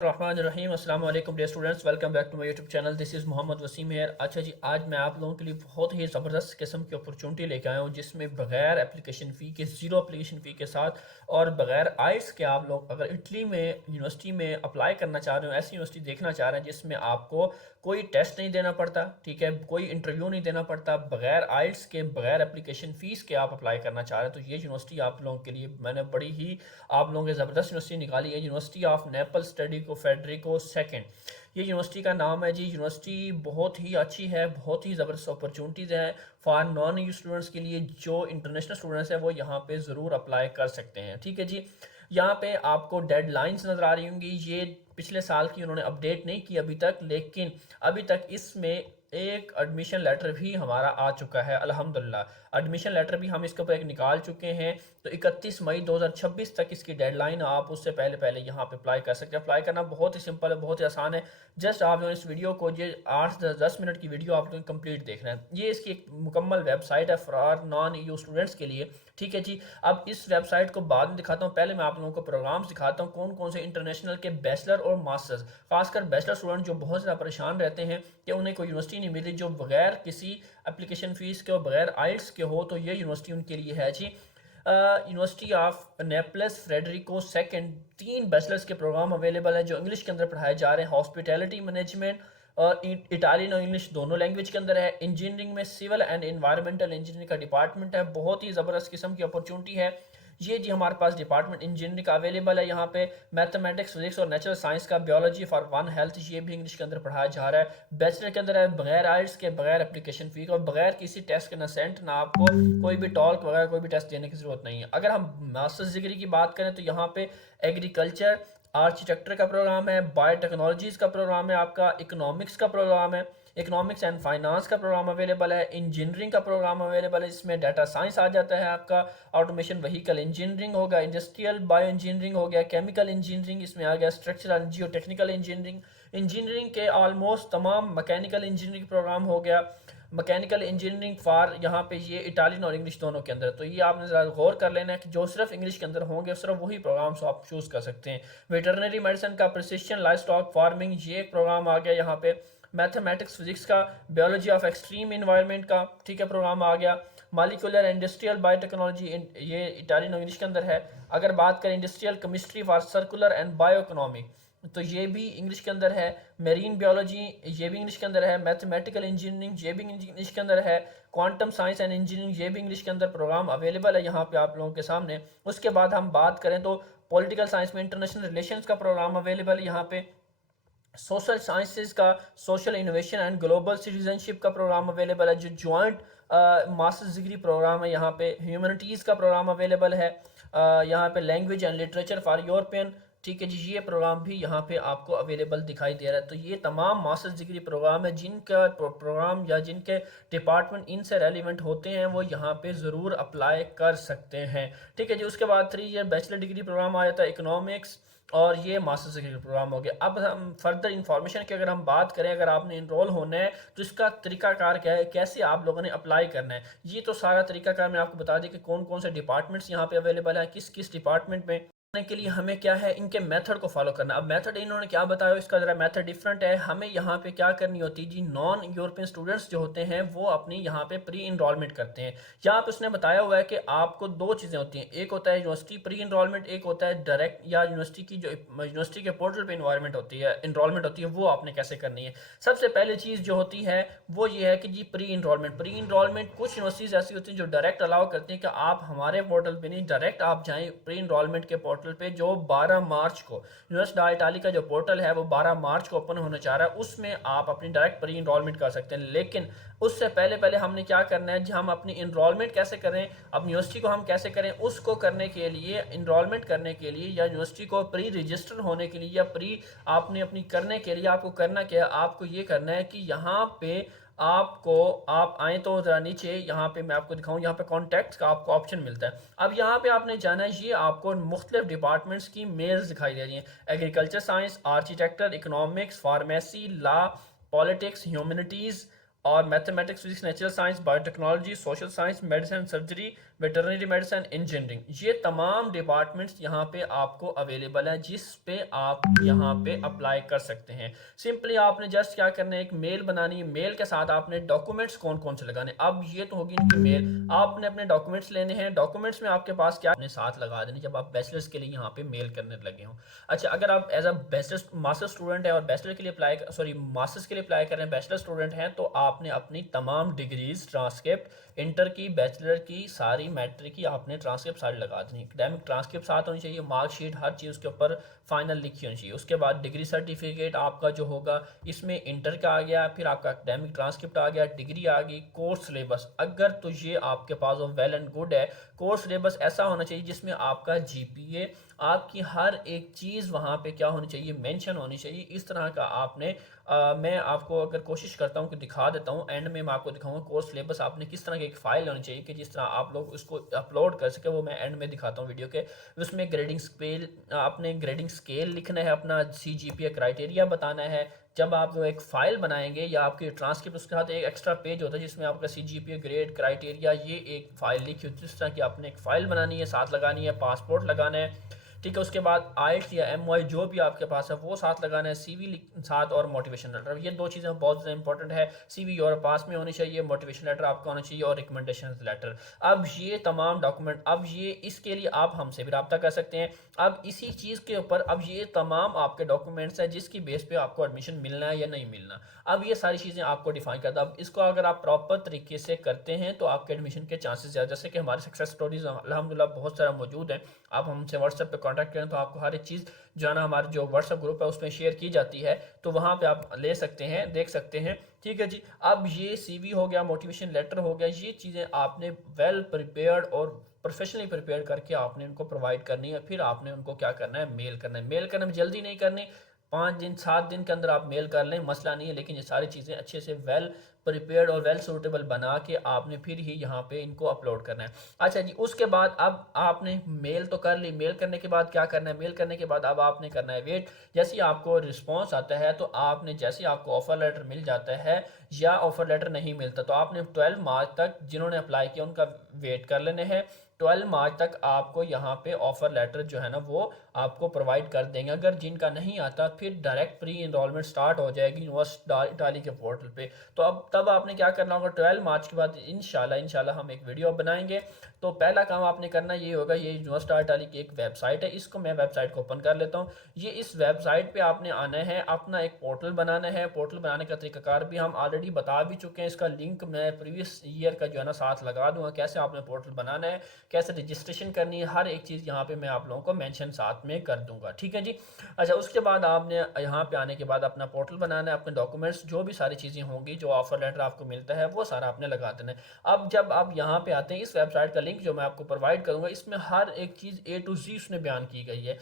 रहीम अस्सलाम वालेकुम dear students, welcome back to my YouTube channel. This is Mohammad Waseem here. अच्छा जी, आज मैं आप लोगों के लिए बहुत ही ज़बरदस्त किस्म की अपॉर्चुनिटी लेके आया हूँ जिसमें बगैर एप्लीकेशन फ़ी के, ज़ीरो एप्लीकेशन फ़ी के साथ और बगैर आइट्स के आप लोग अगर इटली में यूनिवर्सिटी में अप्लाई करना चाह रहे हो, ऐसी यूनिवर्सिटी देखना चाह रहे हैं जिसमें आपको कोई टेस्ट नहीं देना पड़ता, ठीक है, कोई इंटरव्यू नहीं देना पड़ता, बगैर आइट्स के, बगैर एप्लीकेशन फ़ीस के आप अप्लाई करना चाह रहे हैं, तो ये यूनिवर्सिटी आप लोगों के लिए मैंने बड़ी ही आप लोगों के ज़बरदस्त यूनिवर्सिटी निकाली है, यूनिवर्सिटी ऑफ नेपल स्टडी को फेडरिको सेकेंड। ये यूनिवर्सिटी का नाम है जी। यूनिवर्सिटी बहुत ही अच्छी है, बहुत ही ज़बरदस्त अपॉर्चुनिटीज़ हैं फॉर नॉन यू स्टूडेंट्स के लिए। जो इंटरनेशनल स्टूडेंट्स हैं वो यहाँ पे ज़रूर अप्लाई कर सकते हैं, ठीक है जी। यहाँ पे आपको डेडलाइंस नज़र आ रही होंगी, ये पिछले साल की उन्होंने अपडेट नहीं की अभी तक, लेकिन अभी तक इसमें एक एडमिशन लेटर भी हमारा आ चुका है अल्हम्दुलिल्लाह। एडमिशन लेटर भी हम इसके ऊपर एक निकाल चुके हैं, तो 31 मई 2026 तक इसकी डेडलाइन। आप उससे पहले पहले यहाँ पे अप्लाई कर सकते हैं। अप्लाई करना बहुत ही सिंपल है, बहुत ही आसान है। जस्ट आप जो इस वीडियो को, ये 8 10 मिनट की वीडियो आप लोगों कंप्लीट देखना है। ये इसकी एक मुकम्मल वेबसाइट है फॉर नॉन यू स्टूडेंट्स के लिए, ठीक है जी। अब इस वेबसाइट को बाद में दिखाता हूँ, पहले मैं आप लोगों को प्रोग्राम्स दिखाता हूँ कौन कौन से इंटरनेशनल के बैचलर और मास्टर्स, खासकर बैचलर स्टूडेंट जो बहुत ज़्यादा परेशान रहते हैं कि उन्हें कोई यूनिवर्सिटी नहीं मिली जो बगैर किसी एप्लीकेशन फ़ीस के और बगैर आइल्स के हो, तो ये यूनिवर्सिटी उनके लिए है जी। University of Naples Federico second, 3 bachelors के प्रोग्राम अवेलेबल है जो इंग्लिश के अंदर पढ़ाए जा रहे हैं। हॉस्पिटैलिटी मैनेजमेंट और इटालियन और इंग्लिश दोनों लैंग्वेज के अंदर है। इंजीनियरिंग में सिविल एंड एनवायरमेंटल इंजीनियरिंग का डिपार्टमेंट है, बहुत ही ज़बरदस्त किस्म की अपॉर्चुनिटी है ये जी। हमारे पास डिपार्टमेंट इंजीनियरिंग का अवेलेबल है यहाँ पे। मैथमेटिक्स, फिजिक्स और नेचुरल साइंस का, बायोलॉजी फॉर वन हेल्थ, ये भी इंग्लिश के अंदर पढ़ाया जा रहा है। बैचलर के अंदर है बगैर आइल्स के, बगैर एप्लीकेशन फी और बगैर किसी टेस्ट के, ना सेंट ना आपको कोई भी टॉल्क वगैरह कोई भी टेस्ट देने की ज़रूरत नहीं है। अगर हम मास्टर्स डिग्री की बात करें तो यहाँ पे एग्रीकल्चर आर्किटेक्चर का प्रोग्राम है, बायोटेक्नोलॉजीज़ का प्रोग्राम है, आपका इकोनॉमिक्स का प्रोग्राम है, इकोनॉमिक्स एंड फाइनेंस का प्रोग्राम अवेलेबल है, इंजीनियरिंग का प्रोग्राम अवेलेबल है, इसमें डाटा साइंस आ जाता है आपका, ऑटोमेशन व्हीकल इंजीनियरिंग होगा, इंडस्ट्रियल बायो इंजीनियरिंग हो गया, केमिकल इंजीनियरिंग इसमें आ गया, structural and Jio technical engineering, engineering के ऑलमोस्ट तमाम, मैकेनिकल इंजीनियरिंग प्रोग्राम हो गया, मैकेनिकल इंजीनियरिंग फॉर यहाँ पे ये इटालियन और इंग्लिश दोनों के अंदर। तो ये आपने ज़रा गौर कर लेना है कि जो सिर्फ इंग्लिश के अंदर होंगे सिर्फ वही प्रोग्राम्स आप चूज़ कर सकते हैं। वेटरनरी मेडिसिन का, प्रिसिशन लाइफ स्टॉक फार्मिंग, ये एक प्रोग्राम आ गया यहाँ पे। मैथमेटिक्स, फिजिक्स का, बायोलॉजी ऑफ एक्सट्रीम इन्वायरमेंट का, ठीक है, प्रोग्राम आ गया। मालिकुलर इंडस्ट्रियल बायोटेक्नोलॉजी, ये इटालियन और इंग्लिश के अंदर है। अगर बात करें industrial chemistry for circular and bio economy, तो ये भी इंग्लिश के अंदर है। मेरीन बायोलॉजी, ये भी इंग्लिश के अंदर है। मैथमेटिकल इंजीनियरिंग, ये भी इंग्लिश के अंदर है। क्वांटम साइंस एंड इंजीनियरिंग, ये भी इंग्लिश के अंदर प्रोग्राम अवेलेबल है यहाँ पे आप लोगों के सामने। उसके बाद हम बात करें तो पॉलिटिकल साइंस में इंटरनेशनल रिलेशंस का प्रोग्राम अवेलेबल है यहाँ पे। सोशल साइंसेज का, social innovation and global citizenship का प्रोग्राम अवेलेबल है जो जॉइंट मास्टर्स डिग्री प्रोग्राम है यहाँ पे। ह्यूमैनिटीज़ का प्रोग्राम अवेलेबल है यहाँ पे। Language and literature for European, ठीक है जी, ये प्रोग्राम भी यहाँ पे आपको अवेलेबल दिखाई दे रहा है। तो ये तमाम मास्टर्स डिग्री प्रोग्राम है जिनका प्रोग्राम या जिनके डिपार्टमेंट इनसे रेलिवेंट होते हैं वो यहाँ पे ज़रूर अप्लाई कर सकते हैं, ठीक है जी। उसके बाद 3 ईयर बैचलर डिग्री प्रोग्राम आ जाता है इकोनॉमिक्स, और ये मास्टर्स डिग्री प्रोग्राम हो गया। अब हम फर्दर इन्फॉर्मेशन की अगर हम बात करें, अगर आपने इनरोल होना है तो इसका तरीकाकार क्या है, कैसे आप लोगों ने अप्लाई करना है, ये तो सारा तरीकाकार मैं आपको बता दें कि कौन कौन से डिपार्टमेंट्स यहाँ पे अवेलेबल है, किस किस डिपार्टमेंट में के लिए हमें क्या है, इनके मेथड को फॉलो करना। अब मेथड इन्होंने क्या बताया, इसका जरा मेथड डिफरेंट है। हमें यहाँ पे क्या करनी होती है जी, नॉन यूरोपियन स्टूडेंट्स जो होते हैं वो अपनी यहाँ पे प्री इनरोलमेंट करते हैं। यहाँ पे उसने बताया हुआ है कि आपको 2 चीज़ें होती हैं, एक होता है यूनिवर्सिटी प्री इनरोलमेंट, एक होता है डायरेक्ट या यूनिवर्सिटी की जो यूनिवर्सिटी के पोर्टल पे इन्वायरमेंट होती है, इनरोलमेंट होती है, वो आपने कैसे करनी है। सबसे पहले चीज़ जो होती है वो ये है कि जी प्री इनरोलमेंट, प्री इनरोलमेंट कुछ यूनिवर्सिटीज़ ऐसी होती हैं जो डायरेक्ट अलाउ करती हैं कि आप हमारे पोर्टल पे नहीं, डायरेक्ट आप जाएँ प्री इनरोलमेंट के पोर्टल पे, जो 12 मार्च को यूनिवर्सिटी इटाली का जो पोर्टल है वो 12 मार्च को ओपन होने जा रहा है, उसमें आप अपनी डायरेक्ट प्री इनरोलमेंट कर सकते हैं। लेकिन उससे पहले पहले हमने क्या करना है, हम अपनी इनरोलमेंट कैसे करें, अपनी यूनिवर्सिटी को हम कैसे करें, उसको करने के लिए, इनरोलमेंट करने के लिए या यूनिवर्सिटी को प्री रजिस्टर होने के लिए या प्री आपने अपनी करने के लिए आपको करना क्या है, आपको ये करना है कि यहाँ पे आपको, आप आए तो ज़रा नीचे यहाँ पे मैं आपको दिखाऊं, यहाँ पे कॉन्टैक्ट्स का आपको ऑप्शन मिलता है। अब यहाँ पे आपने जाना है, ये आपको मुख्तलिफ डिपार्टमेंट्स की मेल्स दिखाई दे रही हैं। Agriculture science, architecture, economics, pharmacy, law, politics, humanities और mathematics, physics, natural science, biotechnology, social science, medicine, surgery, veterinary medicine, engineering, ये तमाम डिपार्टमेंट्स यहाँ पे आपको अवेलेबल हैं जिस पे आप यहाँ पे अप्लाई कर सकते हैं। सिंपली आपने जस्ट क्या करना है, एक मेल बनानी है, मेल के साथ आपने डॉक्यूमेंट्स कौन कौन से लगाने। अब ये तो होगी इनकी मेल, आपने अपने डॉक्यूमेंट्स लेने हैं, डॉक्यूमेंट्स में आपके पास क्या अपने साथ लगा देने जब आप बैचलर्स के लिए यहाँ पे मेल करने लगे हो। अच्छा, अगर आप as a bachelor's master student है और बैचलर के लिए मास्टर्स के लिए अप्लाई कर रहे हैं, बैचलर स्टूडेंट हैं, तो आपने अपनी तमाम डिग्रीज ट्रांसक्रिप्ट, इंटर की, बैचलर की, सारी मैट्रिक की आपने ट्रांसक्रिप्ट सारी लगा देनी। एकेडमिक ट्रांसक्रिप्ट साथ होनी चाहिए, मार्कशीट, हर चीज़ उसके ऊपर फाइनल लिखी होनी चाहिए। उसके बाद डिग्री सर्टिफिकेट आपका जो होगा, इसमें इंटर का आ गया, फिर आपका एकेडमिक ट्रांसक्रिप्ट आ गया, डिग्री आ गई, कोर्स सिलेबस अगर तो ये आपके पास वेल एंड गुड है। कोर्स सिलेबस ऐसा होना चाहिए जिसमें आपका जीपीए, आपकी हर एक चीज़ वहाँ पे क्या होनी चाहिए, मेंशन होनी चाहिए। इस तरह का आपने मैं आपको अगर कोशिश करता हूँ कि दिखा देता हूँ, एंड में मैं आपको दिखाऊंगा कोर्स सिलेबस आपने किस तरह की एक फाइल होनी चाहिए कि जिस तरह आप लोग उसको अपलोड कर सके, वो मैं एंड में दिखाता हूँ वीडियो के। उसमें ग्रेडिंग स्केल, आपने ग्रेडिंग स्केल लिखना है, अपना CGPA क्राइटेरिया बताना है। जब आप वो एक फाइल बनाएंगे या आपकी ट्रांसक्रिप्ट, उसके साथ एक एक्स्ट्रा पेज होता है जिसमें आपका CGPA ग्रेड क्राइटेरिया, ये एक फाइल लिखी होती है। जिस तरह की आपने एक फाइल बनानी है, साथ लगानी है, पासपोर्ट लगाना है, ठीक है। उसके बाद आइल्स या MY जो भी आपके पास है वो साथ लगाना है, CV साथ, और मोटिवेशन लेटर। ये दो चीज़ें बहुत ज़्यादा इंपॉर्टेंट है। CV और पास में होनी चाहिए, मोटिवेशन लेटर आपका होना चाहिए, और रिकमेंडेशन लेटर। अब ये तमाम डॉक्यूमेंट, अब ये इसके लिए आप हमसे भी रब्ता कर सकते हैं। अब इसी चीज़ के ऊपर अब ये तमाम आपके डॉक्यूमेंट्स हैं जिसकी बेस पे आपको एडमिशन मिलना है या नहीं मिलना। अब ये सारी चीज़ें आपको डिफाइन करता है। अब इसको अगर आप प्रॉपर तरीके से करते हैं तो आपके एडमिशन के चांसेस ज़्यादा, जैसे कि हमारे सक्सेस स्टोरीज अल्हम्दुलिल्लाह बहुत सारा मौजूद है। आप हमसे व्हाट्सएप पे कांटेक्ट करें तो आपको हर एक चीज़ जो है ना, हमारे जो व्हाट्सएप ग्रुप है उसमें शेयर की जाती है, तो वहाँ पे आप ले सकते हैं, देख सकते हैं, ठीक है जी। अब ये CV हो गया, मोटिवेशन लेटर हो गया, ये चीज़ें आपने वेल प्रिपेयर्ड और प्रोफेशनली प्रिपेयर करके आपने उनको प्रोवाइड करनी है। फिर आपने उनको क्या करना है, मेल करना है। मेल करने में जल्दी नहीं करनी, 5 दिन 7 दिन के अंदर आप मेल कर लें, मसला नहीं है। लेकिन ये सारी चीज़ें अच्छे से वेल प्रिपेयर्ड और वेल सूटेबल बना के आपने फिर ही यहाँ पे इनको अपलोड करना है। अच्छा जी, उसके बाद अब आपने मेल तो कर ली, मेल करने के बाद क्या करना है, मेल करने के बाद अब आपने करना है वेट। जैसे ही आपको रिस्पॉन्स आता है, तो आपने जैसे ही आपको ऑफर लेटर मिल जाता है या ऑफर लेटर नहीं मिलता, तो आपने 12 मार्च तक जिन्होंने अप्लाई किया उनका वेट कर लेने हैं। 12 मार्च तक आपको यहाँ पे ऑफर लेटर जो है ना वो आपको प्रोवाइड कर देंगे। अगर जिनका नहीं आता, फिर डायरेक्ट प्री इनरोलमेंट स्टार्ट हो जाएगी यूनिवर्सिटी के पोर्टल पे। तो अब तब आपने क्या करना होगा, 12 मार्च के बाद इंशाल्लाह हम एक वीडियो बनाएंगे। तो पहला काम आपने करना ये होगा, ये यूनिवर्सिटी की एक वेबसाइट है, इसको मैं वेबसाइट को ओपन कर लेता हूँ। ये इस वेबसाइट पे आपने आना है, अपना एक पोर्टल बनाना है। पोर्टल बनाने का तरीकाकार भी हम ऑलरेडी बता भी चुके हैं, इसका लिंक मैं प्रीवियस ईयर का जो है ना साथ लगा दूंगा, कैसे आपने पोर्टल बनाना है, कैसे रजिस्ट्रेशन करनी है, हर एक चीज़ यहाँ पे मैं आप लोगों को मेंशन साथ में कर दूंगा, ठीक है जी। अच्छा, उसके बाद आपने यहाँ पे आने के बाद अपना पोर्टल बनाना है, अपने डॉक्यूमेंट्स जो भी सारी चीज़ें होंगी, जो ऑफर लेटर आपको मिलता है वो सारा आपने लगा देना है। अब जब आप यहाँ पे आते हैं, इस वेबसाइट का लिंक जो मैं आपको प्रोवाइड करूँगा, इसमें हर एक चीज़ A to Z उसने बयान की गई है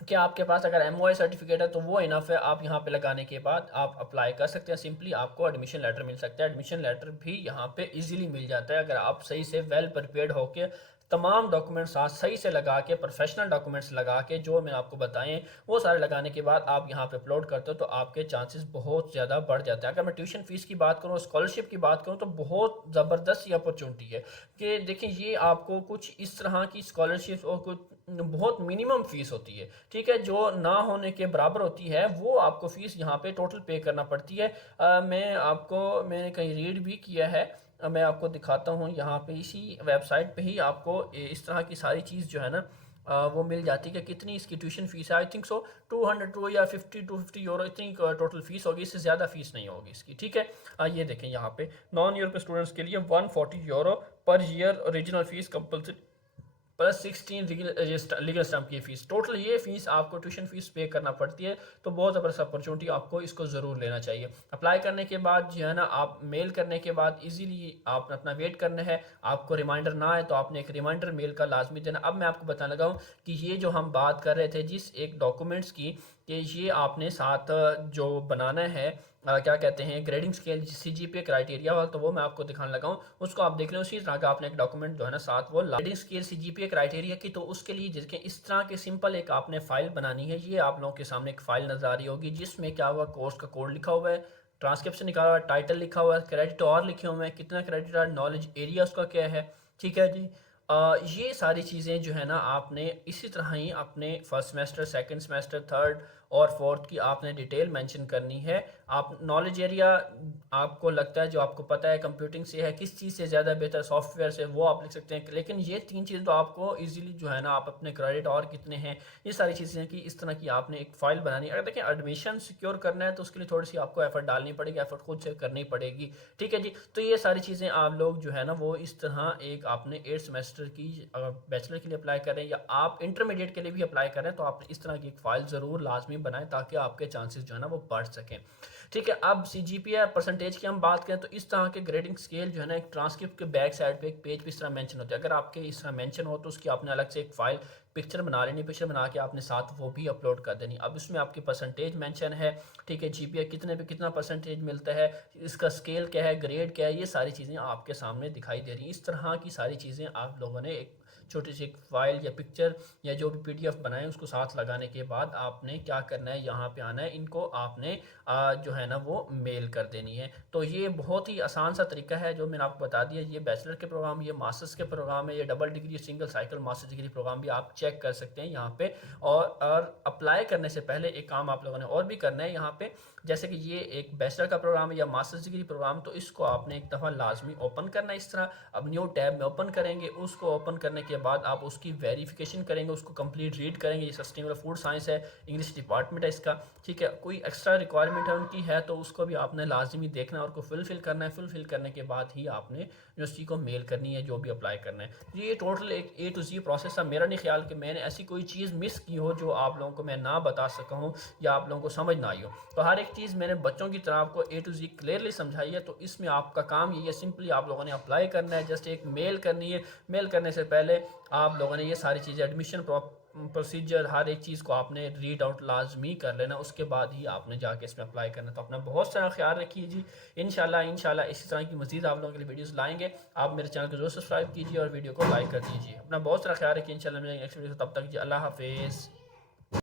कि आपके पास अगर MOI सर्टिफिकेट है तो वो इनफ है। आप यहाँ पे लगाने के बाद आप अप्लाई कर सकते हैं, सिंपली आपको एडमिशन लेटर मिल सकता है। एडमिशन लेटर भी यहाँ पे इजीली मिल जाता है अगर आप सही से वेल प्रिपेयर्ड होके तमाम डॉक्यूमेंट्स साथ सही से लगा के, प्रोफेशनल डॉक्यूमेंट्स लगा के, जो मैंने आपको बताएं वो सारे लगाने के बाद आप यहाँ पे अपलोड करते हो, तो आपके चांसेस बहुत ज़्यादा बढ़ जाते हैं। अगर मैं ट्यूशन फीस की बात करूँ, स्कॉलरशिप की बात करूँ, तो बहुत ज़बरदस्त ये अपॉर्चुनिटी है कि देखिए, ये आपको कुछ इस तरह की स्कॉलरशिप और कुछ बहुत मिनिमम फीस होती है, ठीक है, जो ना होने के बराबर होती है, वो आपको फीस यहाँ पे टोटल पे करना पड़ती है। मैंने कहीं रीड भी किया है, मैं आपको दिखाता हूँ। यहाँ पे इसी वेबसाइट पे ही आपको इस तरह की सारी चीज़ जो है ना वो मिल जाती है कि कितनी इसकी ट्यूशन फीस है। आई थिंक सो 200 या 50 इतनी टोटल फीस होगी, इससे ज़्यादा फीस नहीं होगी इसकी, ठीक है। ये देखें यहाँ पे नॉन यूरोपियन स्टूडेंट्स के लिए €140 per year original fees compulsory plus 16 legal stamp की फ़ीस, टोटल ये फ़ीस आपको ट्यूशन फ़ीस पे करना पड़ती है। तो बहुत ज़बरदस्त अपॉर्चुनिटी, आपको इसको ज़रूर लेना चाहिए। अप्लाई करने के बाद जो है ना, आप मेल करने के बाद इजीली आप अपना वेट करना है। आपको रिमाइंडर ना आए तो आपने एक रिमाइंडर मेल का लाजमी देना। अब मैं आपको बताने लगा हूँ कि ये जो हम बात कर रहे थे जिस एक डॉक्यूमेंट्स की, कि ये आपने साथ जो बनाना है, क्या कहते हैं, ग्रेडिंग स्केल CGPA क्राइटेरिया वाला, तो वो मैं आपको दिखाने लगा हूँ। उसको आप देख लें। उसी तरह का आपने एक डॉक्यूमेंट जो है ना साथ वो ग्रेडिंग स्केल CGPA क्राइटेरिया की, तो उसके लिए जिसके इस तरह के सिंपल एक आपने फाइल बनानी है। ये आप लोगों के सामने एक फाइल नजर आ रही होगी जिसमें क्या हुआ, कोर्स का कोड लिखा हुआ है, ट्रांसक्रिप्शन निकाला हुआ है, टाइटल लिखा हुआ है, क्रेडिट और लिखे हुए हैं, कितना क्रेडिट और नॉलेज एरिया उसका क्या है, ठीक है जी। ये सारी चीज़ें जो है ना आपने इसी तरह ही अपने first semester, second semester, third और फोर्थ की आपने डिटेल मेंशन करनी है। आप नॉलेज एरिया आपको लगता है, जो आपको पता है कंप्यूटिंग से है, किस चीज़ से ज़्यादा बेहतर सॉफ्टवेयर से, वो आप लिख सकते हैं। लेकिन ये 3 चीज़ तो आपको ईज़िली जो है ना आप अपने क्रेडिट और कितने हैं, ये सारी चीज़ें की इस तरह की आपने एक फ़ाइल बनानी है। अगर देखिए एडमिशन सिक्योर करना है तो उसके लिए थोड़ी-सी आपको एफ़र्ट डालनी पड़ेगी, एफ़र्ट खुद से करनी पड़ेगी। ठीक है जी। तो ये सारी चीज़ें आप लोग जो है ना वो इस तरह एक आपने 8 सेमेस्टर की, अगर बैचलर के लिए अप्लाई कर रहे हैं या आप इंटरमीडिएट के लिए भी अप्लाई कर रहे हैं, तो आप इस तरह की एक फ़ाइल ज़रूर लाज़मी बनाएँ ताकि आपके चांसेस जो है ना वो बढ़ सकें। ठीक है, अब सीजीपीए परसेंटेज की हम बात करें तो इस तरह के ग्रेडिंग स्केल जो है ना एक ट्रांसक्रिप्ट के बैक साइड पे एक पेज पे इस तरह मेंशन होते हैं। अगर आपके इस तरह मेंशन हो तो उसकी आपने अलग से एक फ़ाइल पिक्चर बना लेनी, पिक्चर बना के आपने साथ वो भी अपलोड कर देनी। अब इसमें आपकी परसेंटेज मेंशन है, ठीक है, जीपीए कितने पे कितना परसेंटेज मिलता है, इसका स्केल क्या है, ग्रेड क्या है, ये सारी चीज़ें आपके सामने दिखाई दे रही हैं। इस तरह की सारी चीज़ें आप लोगों ने एक छोटी सी एक फ़ाइल या पिक्चर या जो भी पीडीएफ बनाए उसको साथ लगाने के बाद आपने क्या करना है, यहाँ पे आना है, इनको आपने जो है ना वो मेल कर देनी है। तो ये बहुत ही आसान सा तरीका है जो मैंने आपको बता दिया। ये बैचलर के प्रोग्राम, ये मास्टर्स के प्रोग्राम है, ये double degree single cycle master degree programme भी आप चेक कर सकते हैं यहाँ पे। और अप्लाई करने से पहले एक काम आप लोगों ने और भी करना है यहाँ पे, जैसे कि ये एक बैचलर का प्रोग्राम है या मास्टर्स डिग्री प्रोग्राम, तो इसको आपने एक दफ़ा लाजमी ओपन करना है इस तरह। अब न्यू टैब में ओपन करेंगे, उसको ओपन करने के बाद आप उसकी वेरिफिकेशन करेंगे, उसको कंप्लीट रीड करेंगे। ये सस्टेनेबल फूड साइंस है, इंग्लिश डिपार्टमेंट है इसका, ठीक है। कोई एक्स्ट्रा रिक्वायरमेंट है उनकी है तो उसको भी आपने लाजमी देखना है और को फुलफिल करना है। फुलफिल करने के बाद ही आपने यूनिवर्सिटी को मेल करनी है जो भी अप्लाई करना है। ये टोटल एक ए टू जी प्रोसेस था। मेरा नहीं ख्याल कि मैंने ऐसी कोई चीज़ मिस की हो जो आप लोगों को मैं ना बता सका हूँ या आप लोगों को समझ ना आई हो। तो हर एक चीज़ मैंने बच्चों की तरह आपको ए टू जी क्लियरली समझाई है। तो इसमें आपका काम ये है, सिंपली आप लोगों ने अप्लाई करना है, जस्ट एक मेल करनी है। मेल करने से पहले आप लोगों ने ये सारी चीज़ें, एडमिशन प्रोसीजर, हर एक चीज़ को आपने रीड आउट लाजमी कर लेना, उसके बाद ही आपने जाके इसमें अप्लाई करना। तो अपना बहुत सारा ख्याल रखिए जी। इंशाल्लाह इसी तरह की मज़ीद आप लोगों के लिए वीडियोस लाएंगे। आप मेरे चैनल को जरूर सब्सक्राइब कीजिए और वीडियो को लाइक कर दीजिए। अपना बहुत सारा ख्याल रखिए। इंशाल्लाह मिलेंगे नेक्स्ट वीडियो, तब तक जी अल्लाह हाफिज़।